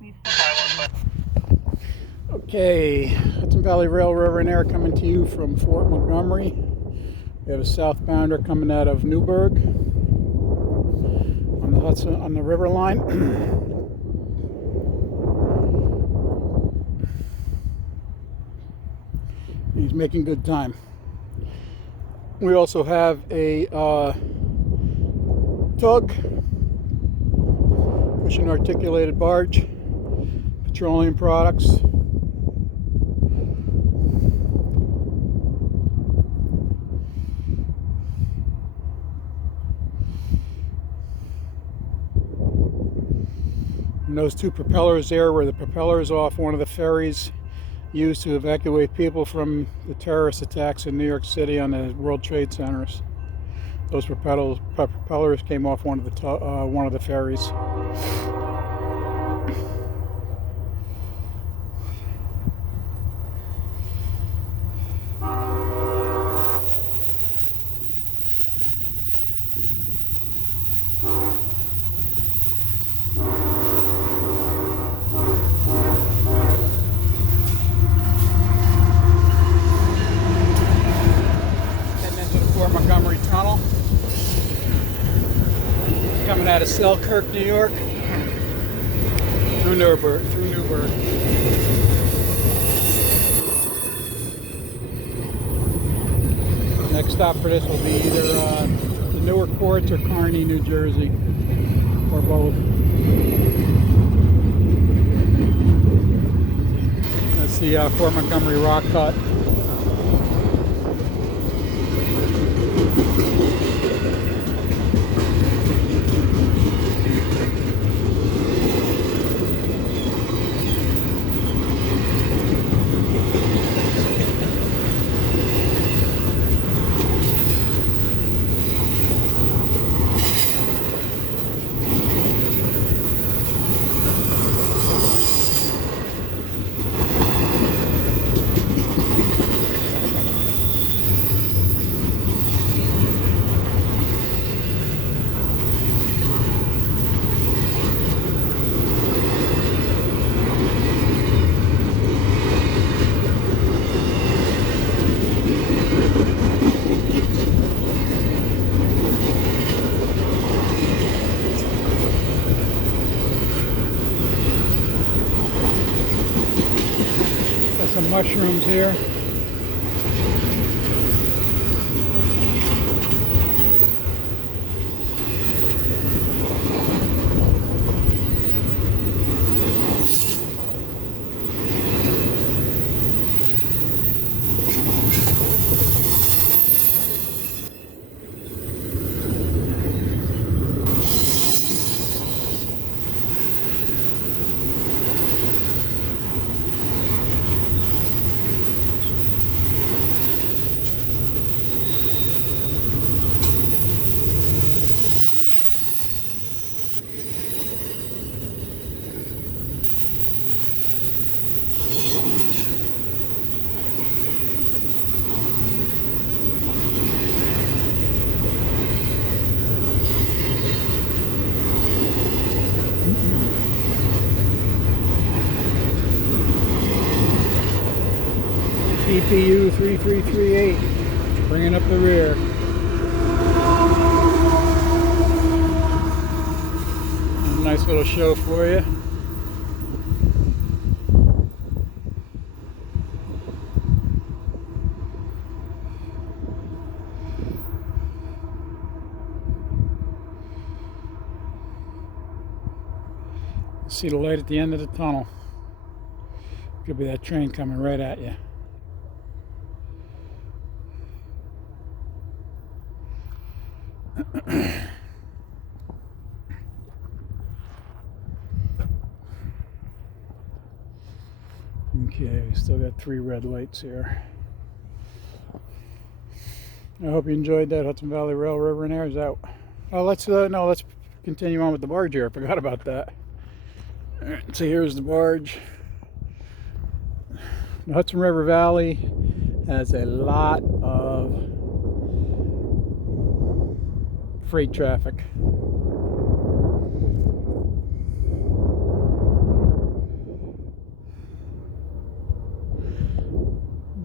Okay, Hudson Valley Rail River and Air coming to you from Fort Montgomery. We have a southbounder coming out of Newburgh on the Hudson, on the river line. He's making good time. We also have a tug, pushing articulated barge, petroleum products. And those two propellers there were the propellers off one of the ferries used to evacuate people from the terrorist attacks in New York City on the World Trade Centers. Those propellers came off one of the ferries. Montgomery Tunnel, coming out of Selkirk, New York, through Newburgh. Next stop for this will be either the Newark ports or Kearny, New Jersey, or both. That's the Fort Montgomery rock cut. Some mushrooms here. EPU 3338, bringing up the rear. Nice little show for you. See the light at the end of the tunnel. Could be that train coming right at you. Okay, we still got 3 red lights here. I hope you enjoyed that. Hudson Valley Rail River and Air is out. Oh, let's continue on with the barge here. I forgot about that. All right, so here's the barge. The Hudson River Valley has a lot of freight traffic.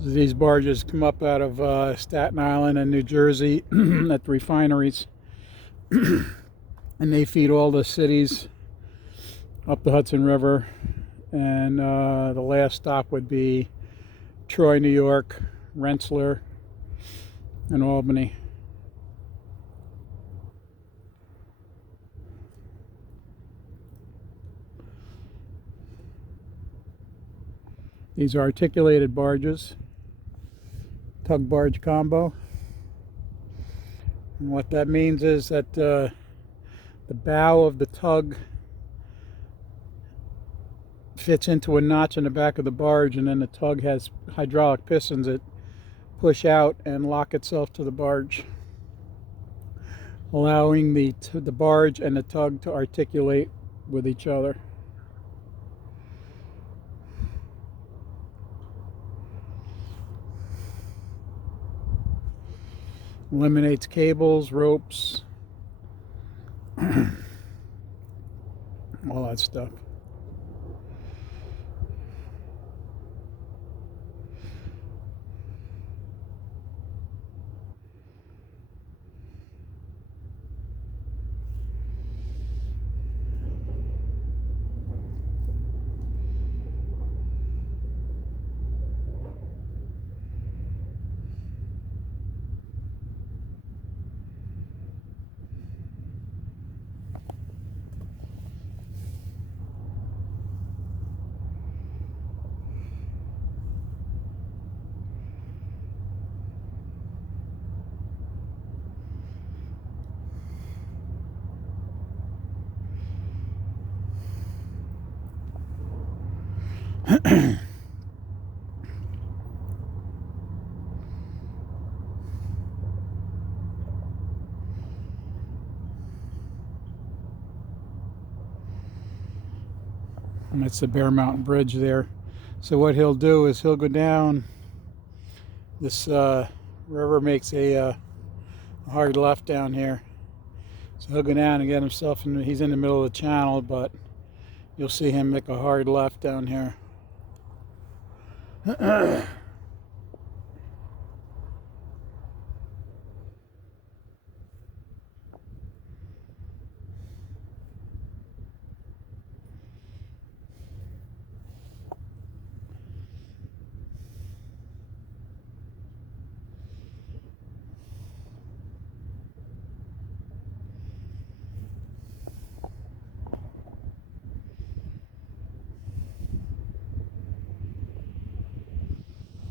These barges come up out of Staten Island and New Jersey at the refineries, and they feed all the cities up the Hudson River. And the last stop would be Troy, New York, Rensselaer, and Albany. These are articulated barges, tug barge combo. And what that means is that the bow of the tug fits into a notch in the back of the barge, and then the tug has hydraulic pistons that push out and lock itself to the barge, allowing the barge and the tug to articulate with each other. Eliminates cables, ropes, all that stuff. And that's the Bear Mountain Bridge there. So what he'll do is he'll go down this river, makes a hard left down here. So he'll go down and get himself in. He's in the middle of the channel, but you'll see him make a hard left down here.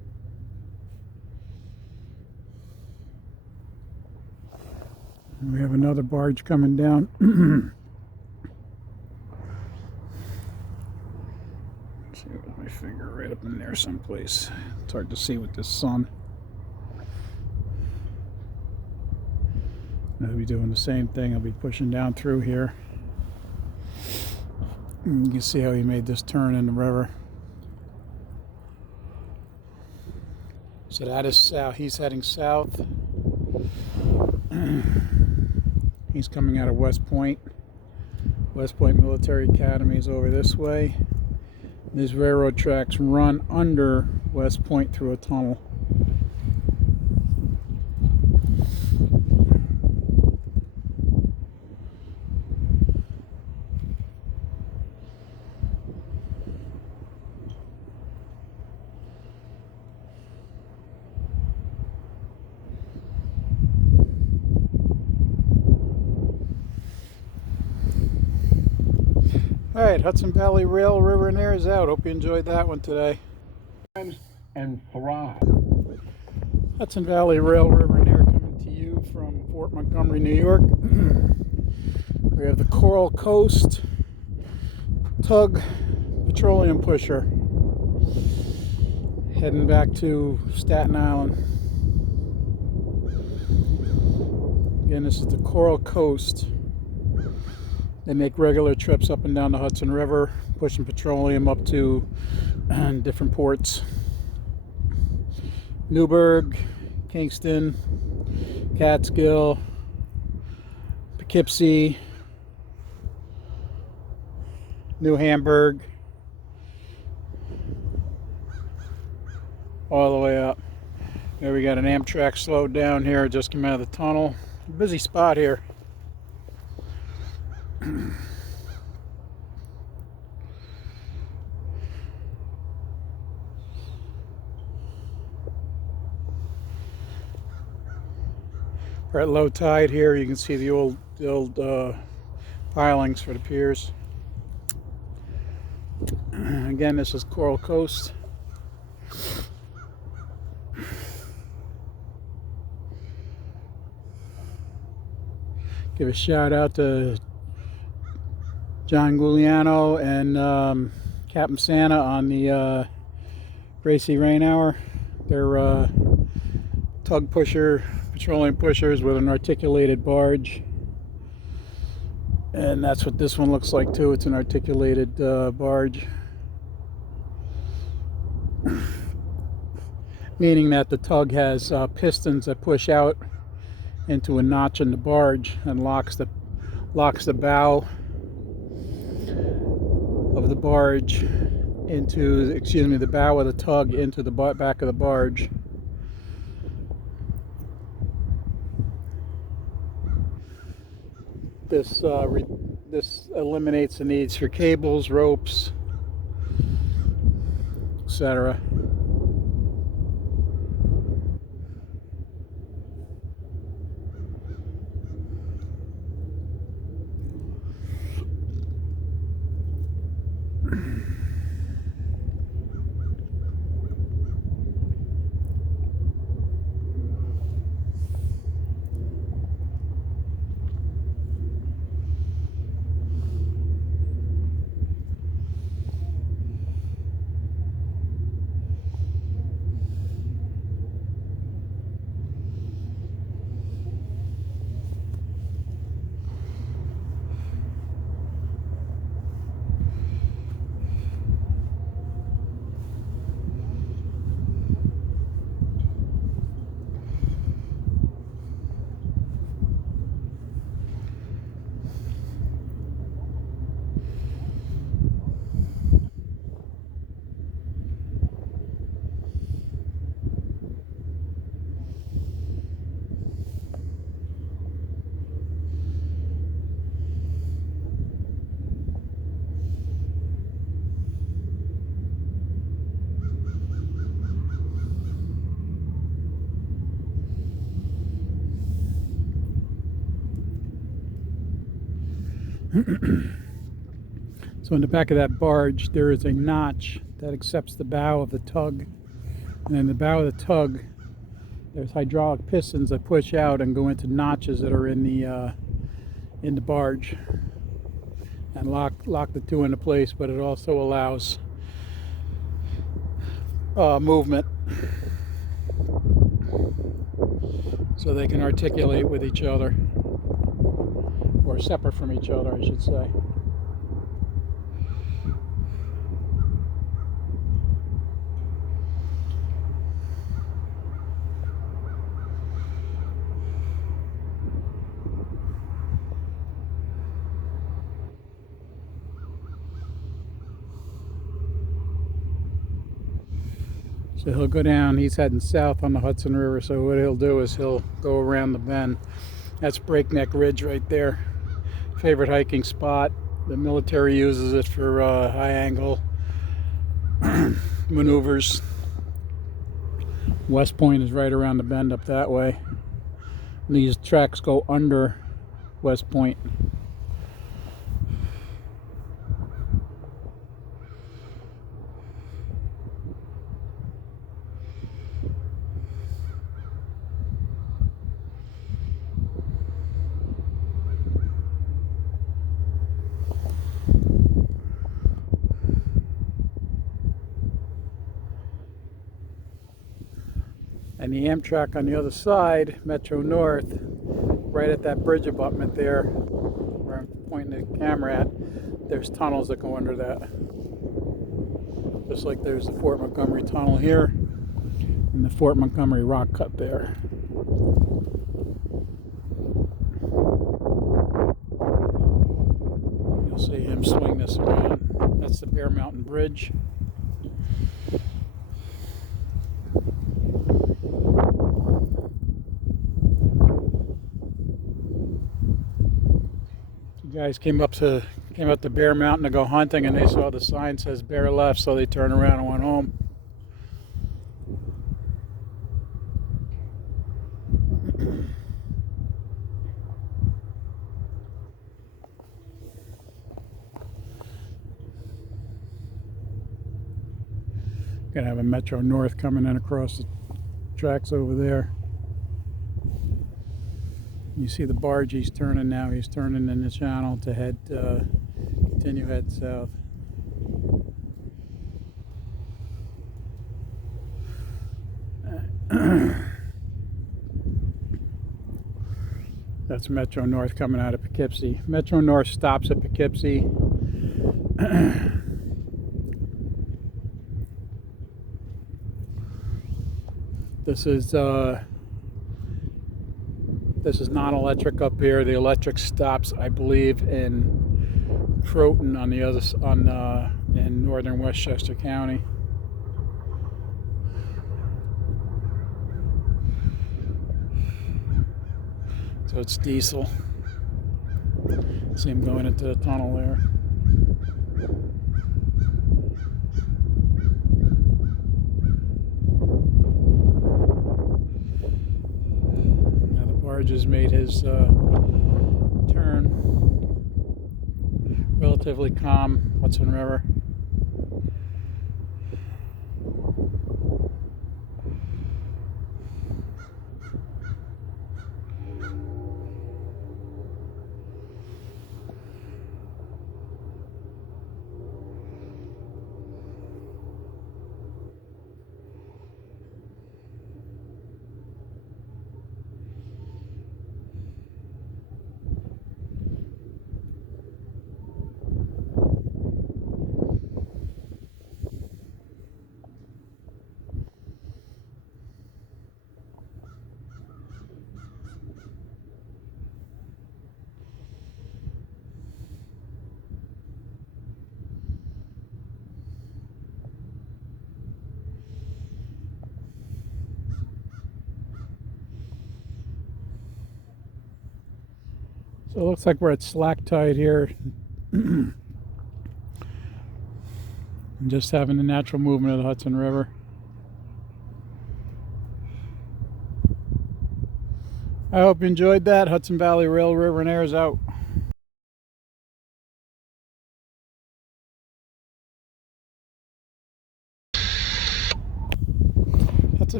And we have another barge coming down. Let's see, with my finger right up in there someplace. It's hard to see with this sun. I'll be doing the same thing. I'll be pushing down through here. And you can see how he made this turn in the river. So that is south. He's heading south. He's coming out of West Point. West Point Military Academy is over this way. These railroad tracks run under West Point through a tunnel. Alright, Hudson Valley Rail River and Air is out. Hope you enjoyed that one today. And thrive. Hudson Valley Rail River and Air coming to you from Fort Montgomery, New York. We have the Coral Coast Tug Petroleum Pusher heading back to Staten Island. Again, this is the Coral Coast. They make regular trips up and down the Hudson River, pushing petroleum up to different ports. Newburgh, Kingston, Catskill, Poughkeepsie, New Hamburg, all the way up. There we got an Amtrak slowed down here, just came out of the tunnel. Busy spot here. We're at low tide here. You can see the old pilings for the piers. Again, this is Coral Coast. Give a shout out to John Gugliano and Captain Santa on the Gracie Rain Hour. They're tug pusher, petroleum pushers with an articulated barge. And that's what this one looks like too. It's an articulated barge. Meaning that the tug has pistons that push out into a notch in the barge and locks the bow of the barge into, the bow of the tug into the back of the barge. This eliminates the needs for cables, ropes, etc. So in the back of that barge there is a notch that accepts the bow of the tug, and in the bow of the tug There's hydraulic pistons that push out and go into notches that are in the barge and lock the two into place, but it also allows movement so they can articulate with each other, or separate from each other, I should say. So he'll go down, he's heading south on the Hudson River, so what he'll do is he'll go around the bend. That's Breakneck Ridge right there. Favorite hiking spot. The military uses it for high angle maneuvers. West Point is right around the bend up that way. These tracks go under West Point. And the Amtrak on the other side, Metro North, right at that bridge abutment there, where I'm pointing the camera at, there's tunnels that go under that. Just like there's the Fort Montgomery tunnel here, and the Fort Montgomery rock cut there. You'll see him swing this around. That's the Bear Mountain Bridge. Guys came up to Bear Mountain to go hunting, and they saw the sign says bear left, so they turned around and went home. Gonna have a Metro North coming in across the tracks over there. You see the barge he's turning now. He's turning in the channel to continue head south. That's Metro North coming out of Poughkeepsie. Metro North stops at Poughkeepsie. This is non-electric up here. The electric stops, I believe, in Croton on the other in northern Westchester County. So it's diesel. See him going into the tunnel there. Barge has made his turn. Relatively calm Hudson River. So it looks like we're at slack tide here. And just having the natural movement of the Hudson River. I hope you enjoyed that. Hudson Valley Rail River and Airs out. Hudson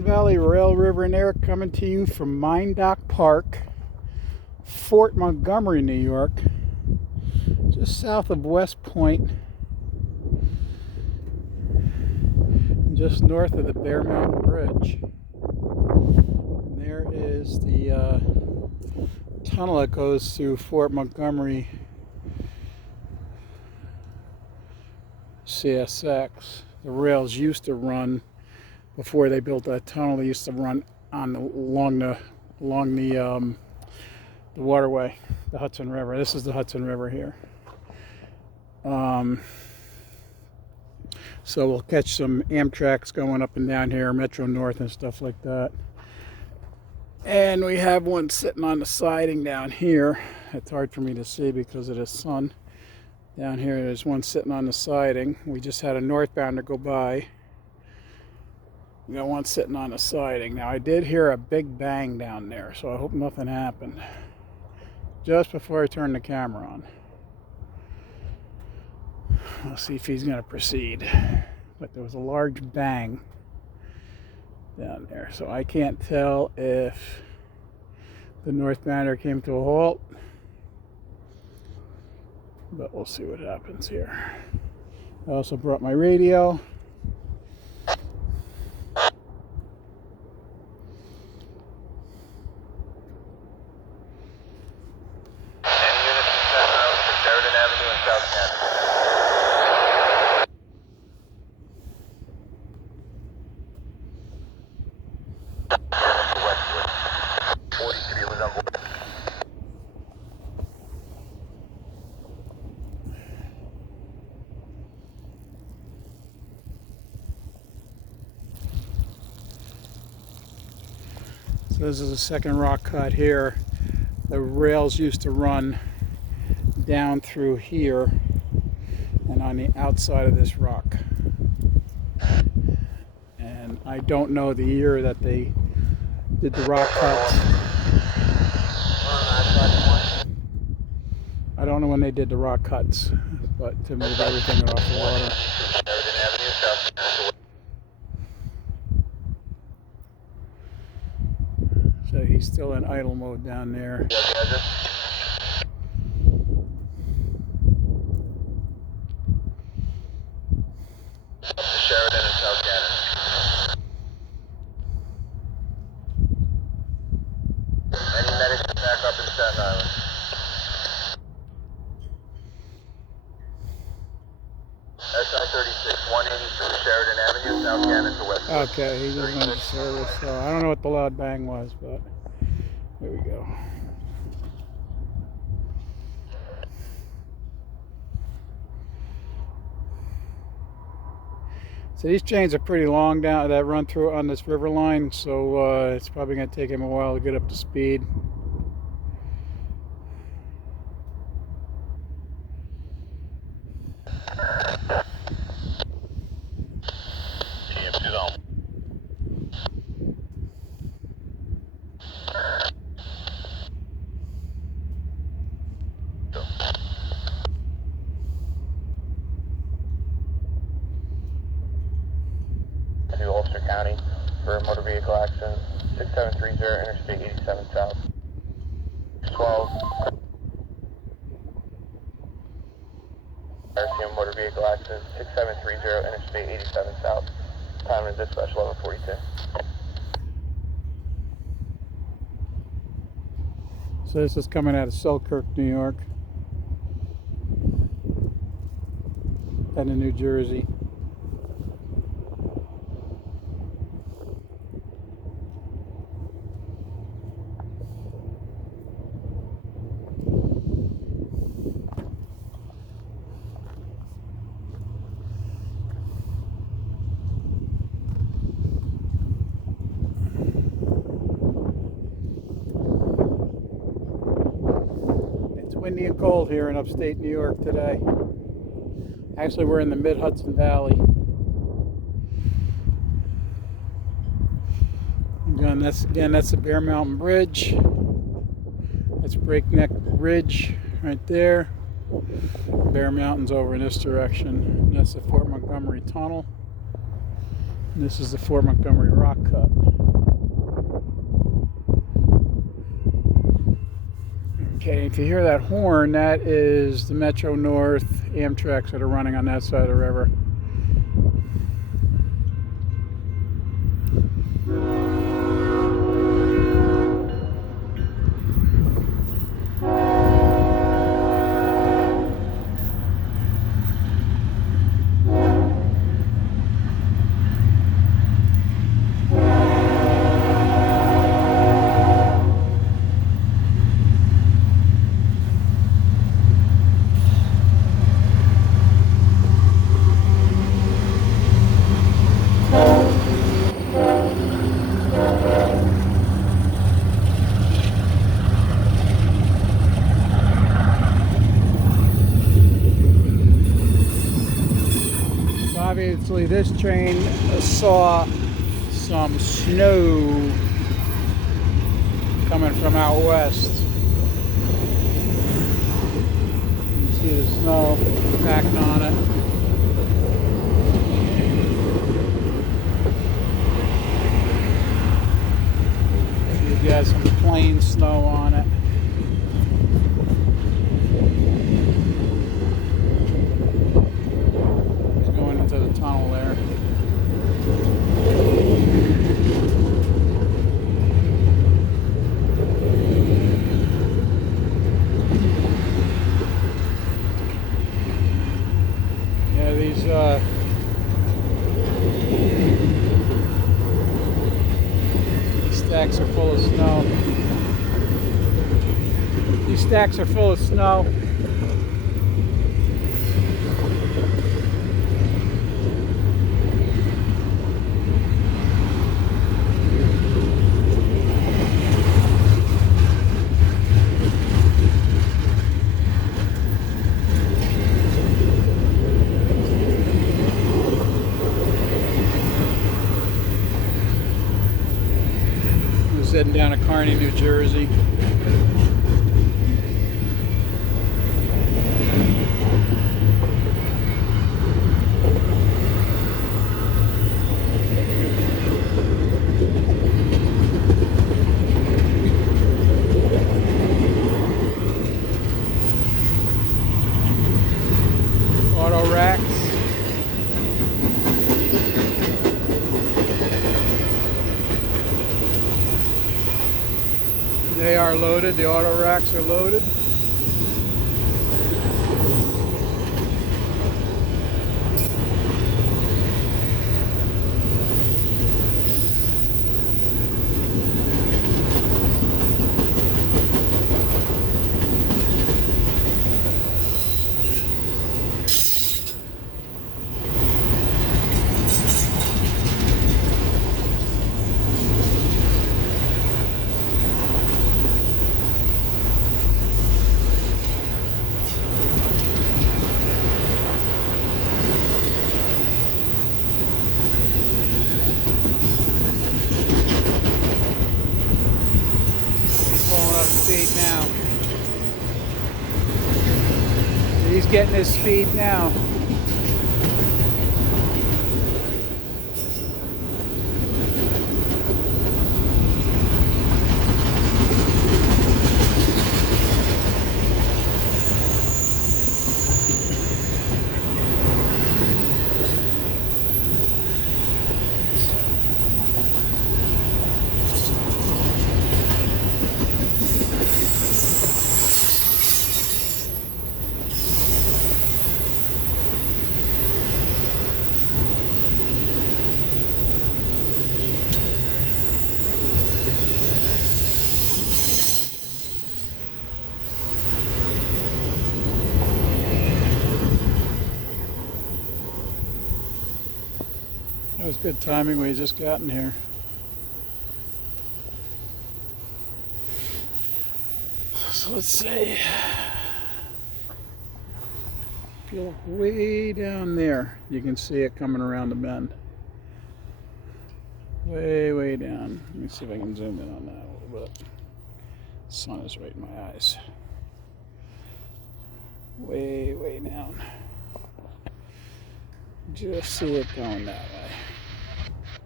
Valley Rail, River, and Air coming to you from Mine Dock Park, Fort Montgomery, New York, just south of West Point, just north of the Bear Mountain Bridge. And there is the tunnel that goes through Fort Montgomery CSX. The rails used to run, before they built that tunnel, they used to run along the waterway, the Hudson River. This is the Hudson River here. So we'll catch some Amtrak's going up and down here, Metro North and stuff like that. And we have one sitting on the siding down here. It's hard for me to see because of the sun. Down here, there's one sitting on the siding. We just had a northbounder go by. We got one sitting on the siding. Now, I did hear a big bang down there, so I hope nothing happened just before I turned the camera on. We'll see if he's going to proceed. But there was a large bang down there, so I can't tell if the northbounder came to a halt. But we'll see what happens here. I also brought my radio. So this is the second rock cut here. The rails used to run down through here and on the outside of this rock. And I don't know the year that they did the rock cuts. I don't know when they did the rock cuts, but to move everything off the water. So he's still in idle mode down there. Sheridan and South Canada. Any medics back up in Staten Island? SI-36, 182 Sheridan Avenue, South Canada to West. Okay, he just went to service, so I don't know what the loud bang was, but there we go. So these chains are pretty long down that run through on this river line, so it's probably going to take him a while to get up to speed. TMC's on. To Ulster County for a motor vehicle accident, 6730 Interstate 87 South. 12. RCM motor vehicle accident, 6730 Interstate 87 South. Time and dispatch 1142. So this is coming out of Selkirk, New York, and in New Jersey. Windy and cold here in upstate New York today. Actually, we're in the mid-Hudson Valley. Again, that's the Bear Mountain Bridge. That's Breakneck Ridge right there. Bear Mountain's over in this direction. And that's the Fort Montgomery Tunnel. This is the Fort Montgomery rock cut. Okay, if you hear that horn, that is the Metro North Amtrak that are running on that side of the river. Obviously, this train saw some snow coming from out west. You can see the snow packed on it. You've got some plain snow on it. To the tunnel there. Yeah, these stacks are full of snow. These stacks are full of snow. Heading down to Kearney, New Jersey. Auto racks. They are loaded, the auto racks are loaded. Now he's getting his speed now. That was good timing. We just gotten here. So let's see. If you look way down there, you can see it coming around the bend. Way down. Let me see if I can zoom in on that a little bit. The sun is right in my eyes. Way down. Just see it going that way.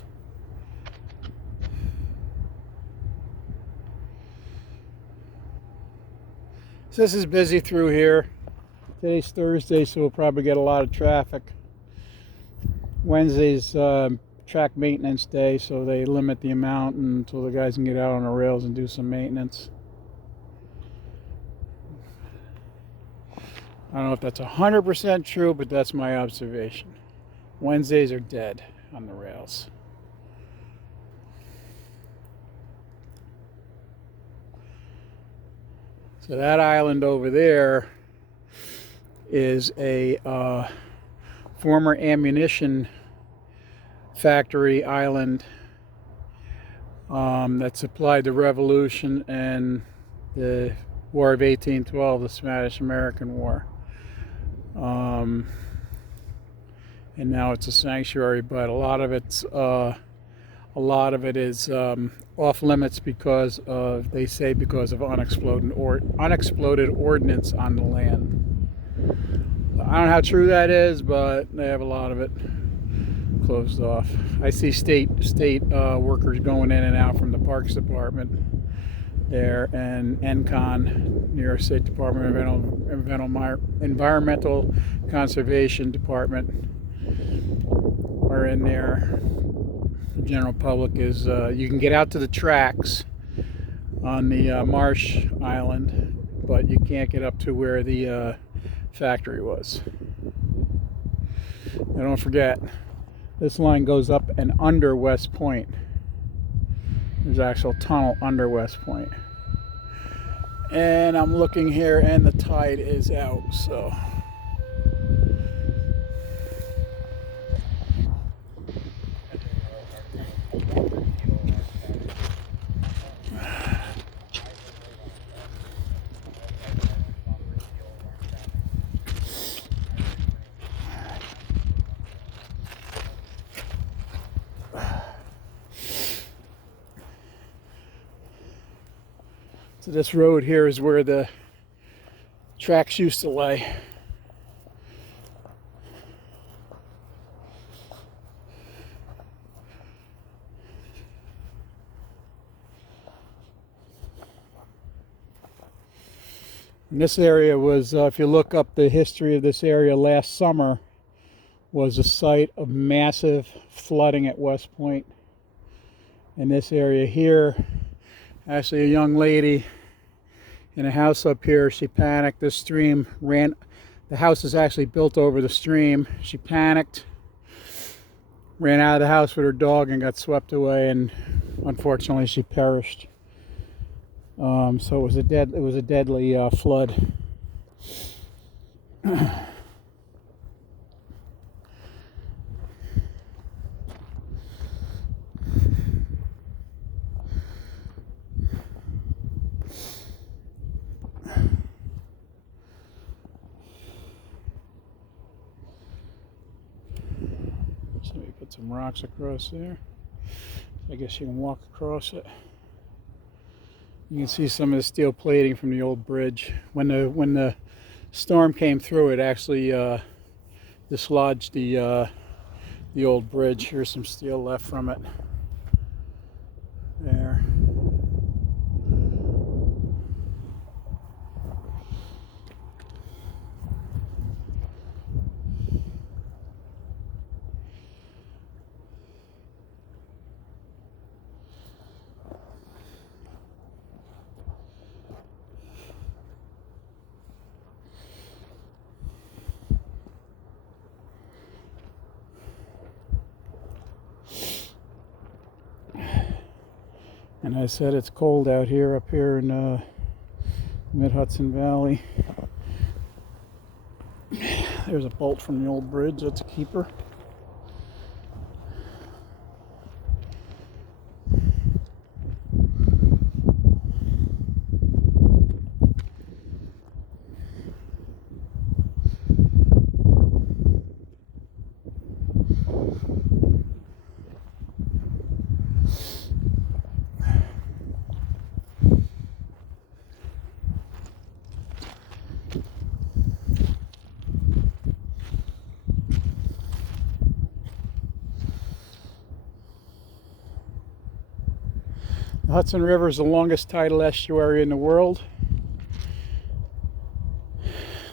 So this is busy through here. Today's Thursday, so we'll probably get a lot of traffic. Wednesday's track maintenance day, so they limit the amount until the guys can get out on the rails and do some maintenance. I don't know if that's 100% true, but that's my observation. Wednesdays are dead on the rails. So that island over there is a former ammunition factory island that supplied the Revolution and the War of 1812, the Spanish-American War. And now it's a sanctuary, but a lot of it is off limits because of, they say, because of unexploded ordnance on the land. I don't know how true that is, but they have a lot of it closed off. I see state workers going in and out from the Parks Department there, and NCON, New York State Department of Environmental Conservation Department, are in there. The general public is, you can get out to the tracks on the marsh island, but you can't get up to where the factory was. And don't forget, this line goes up and under West Point. There's an actual tunnel under West Point. And I'm looking here and the tide is out, so. So this road here is where the tracks used to lay. And this area was, if you look up the history of this area last summer, was a site of massive flooding at West Point. In this area here, actually a young lady in a house up here, she panicked. The stream ran, the house is actually built over the stream. She panicked, ran out of the house with her dog and got swept away, and unfortunately she perished. So it was a deadly flood. So we put some rocks across there. I guess you can walk across it. You can see some of the steel plating from the old bridge. When the storm came through, it actually dislodged the old bridge. Here's some steel left from it. There. And I said it's cold out here, up here in mid-Hudson Valley. There's a bolt from the old bridge, that's a keeper. The Hudson River is the longest tidal estuary in the world.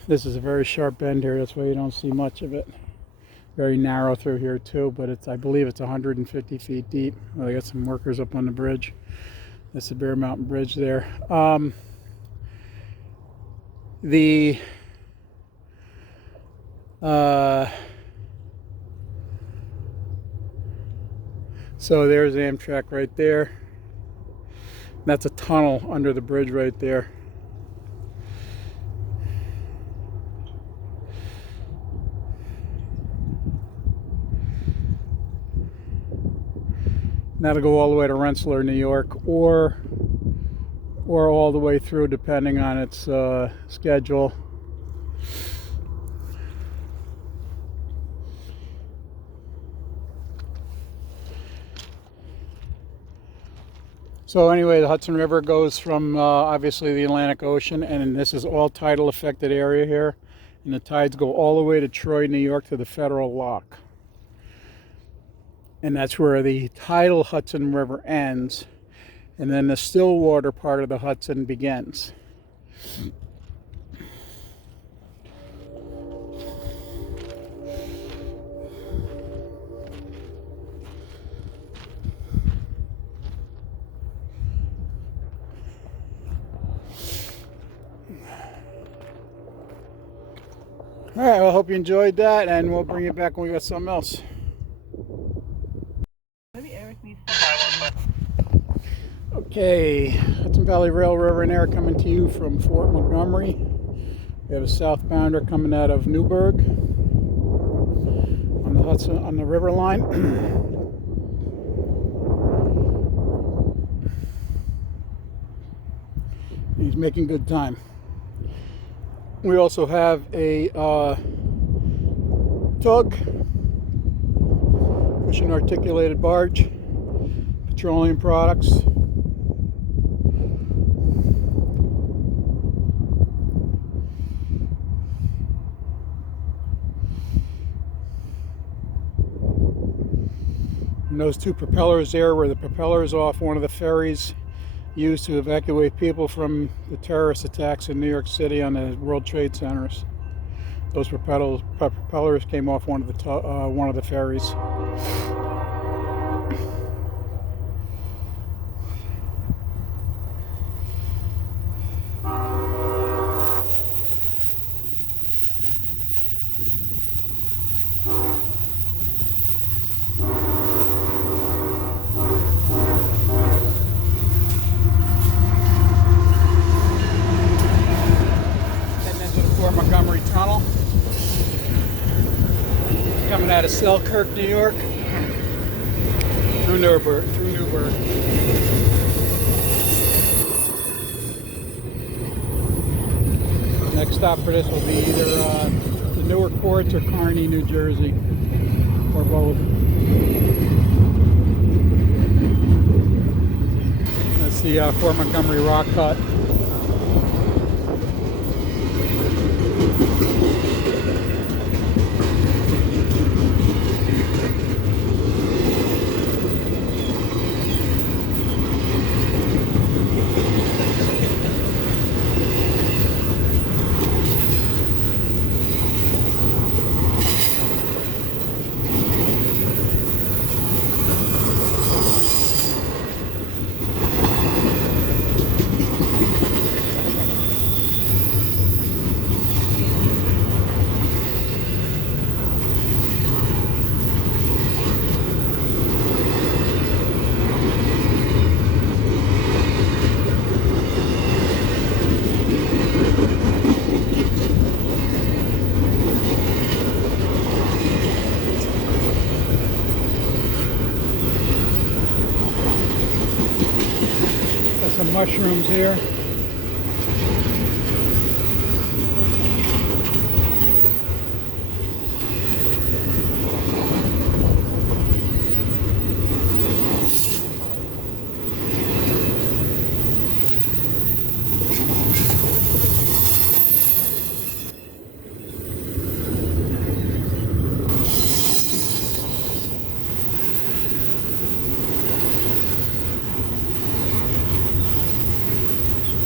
This is a very sharp bend here, that's why you don't see much of it. Very narrow through here too, but I believe it's 150 feet deep. Well, they got some workers up on the bridge. That's the Bear Mountain Bridge there. So there's Amtrak right there. That's a tunnel under the bridge right there. That'll go all the way to Rensselaer, New York, or all the way through, depending on its schedule. So anyway, the Hudson River goes from obviously the Atlantic Ocean, and this is all tidal affected area here, and the tides go all the way to Troy, New York, to the Federal Lock. And that's where the tidal Hudson River ends, and then the still water part of the Hudson begins. All right, well, I hope you enjoyed that, and we'll bring it back when we got something else. Okay, Hudson Valley Railroad and Air coming to you from Fort Montgomery. We have a southbounder coming out of Newburgh on the Hudson, on the river line. He's making good time. We also have a tug, pushing articulated barge, petroleum products. And those two propellers there were the propellers off one of the ferries used to evacuate people from the terrorist attacks in New York City on the World Trade Centers. Those propellers came off one of the ferries. Montgomery Tunnel, coming out of Selkirk, New York, through Newburgh. Next stop for this will be either the Newark ports or Kearny, New Jersey, or both. That's the Fort Montgomery rock cut. Some mushrooms here.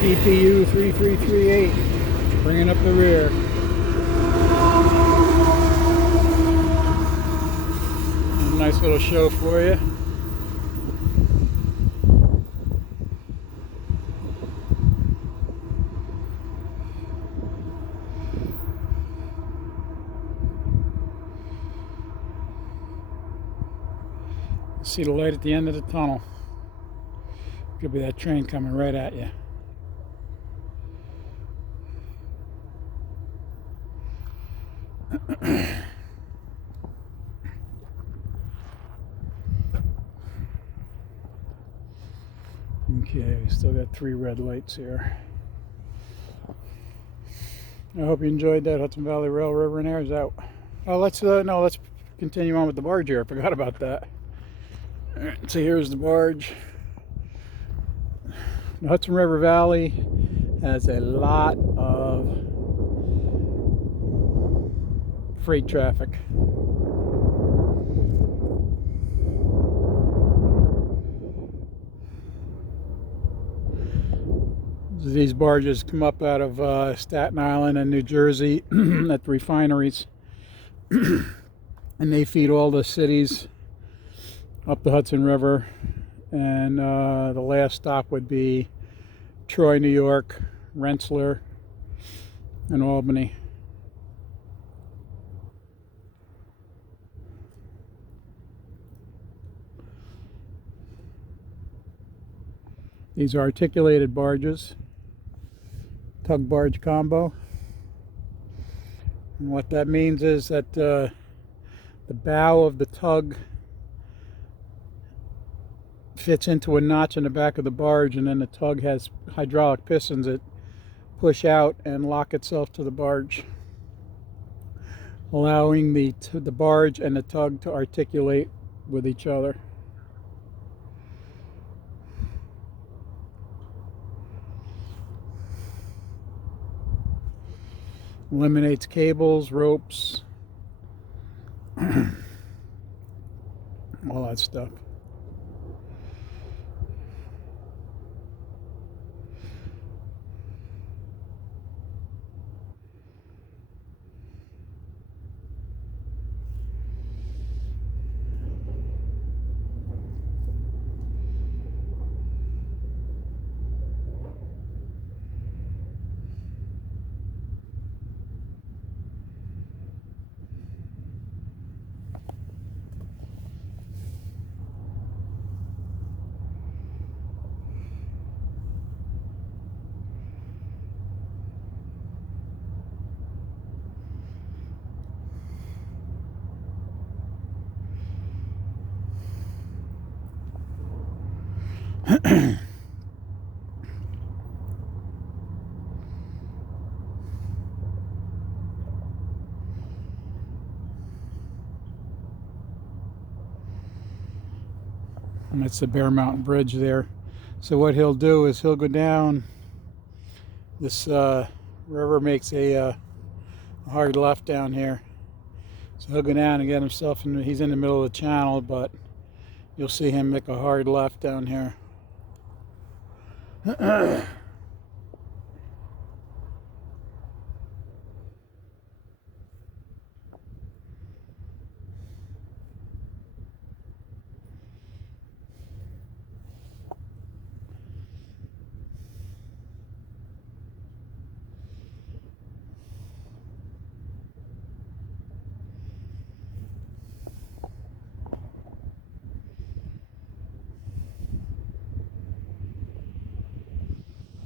TPU 3338, bringing up the rear. Nice little show for you. See the light at the end of the tunnel. Could be that train coming right at you. Okay, we still got 3 red lights here. I hope you enjoyed that. Hudson Valley Rail River and Air is out. Oh, let's continue on with the barge here. I forgot about that. All right, so here's the barge. The Hudson River Valley has a lot of freight traffic. These barges come up out of Staten Island and New Jersey at the refineries, and they feed all the cities up the Hudson River. And the last stop would be Troy, New York, Rensselaer, and Albany. These are articulated barges, tug barge combo. And what that means is that the bow of the tug fits into a notch in the back of the barge, and then the tug has hydraulic pistons that push out and lock itself to the barge, allowing the barge and the tug to articulate with each other. Eliminates cables, ropes, all that stuff. And that's the Bear Mountain Bridge there. So what he'll do is he'll go down this river, makes a hard left down here. So he'll go down and get himself in. He's in the middle of the channel, but you'll see him make a hard left down here.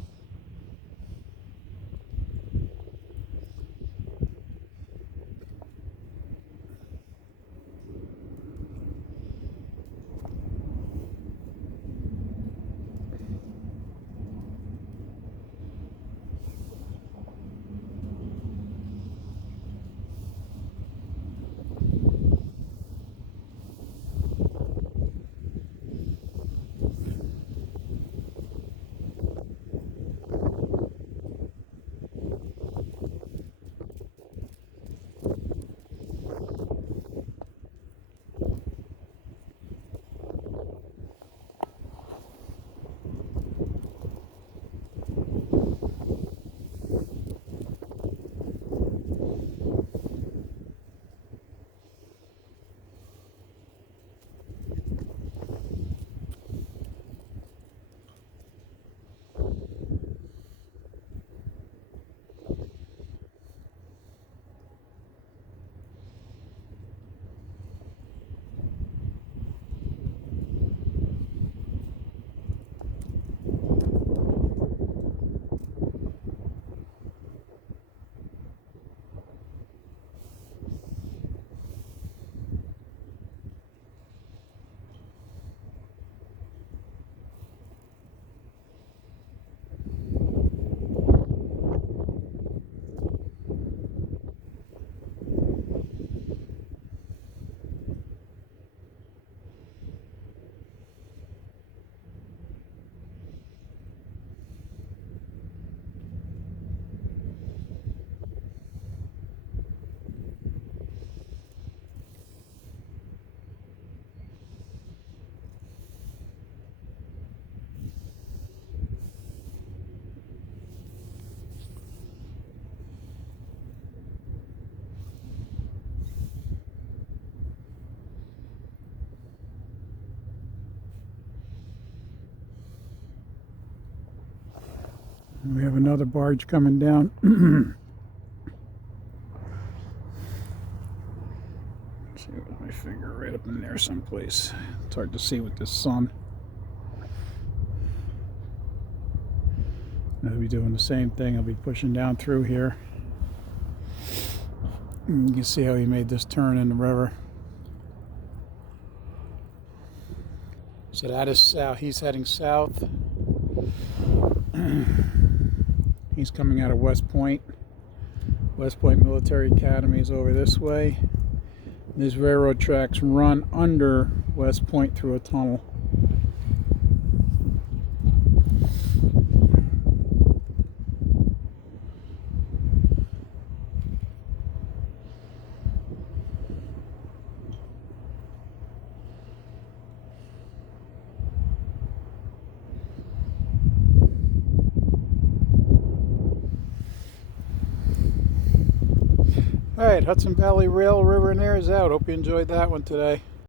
We have another barge coming down. Let's see, with my finger right up in there someplace. It's hard to see with this sun. I'll be doing the same thing. I'll be pushing down through here. And you can see how he made this turn in the river. So that is south. He's heading south. He's coming out of West Point. West Point Military Academy is over this way. These railroad tracks run under West Point through a tunnel. Alright, Hudson Valley Rail River and Air is out. Hope you enjoyed that one today.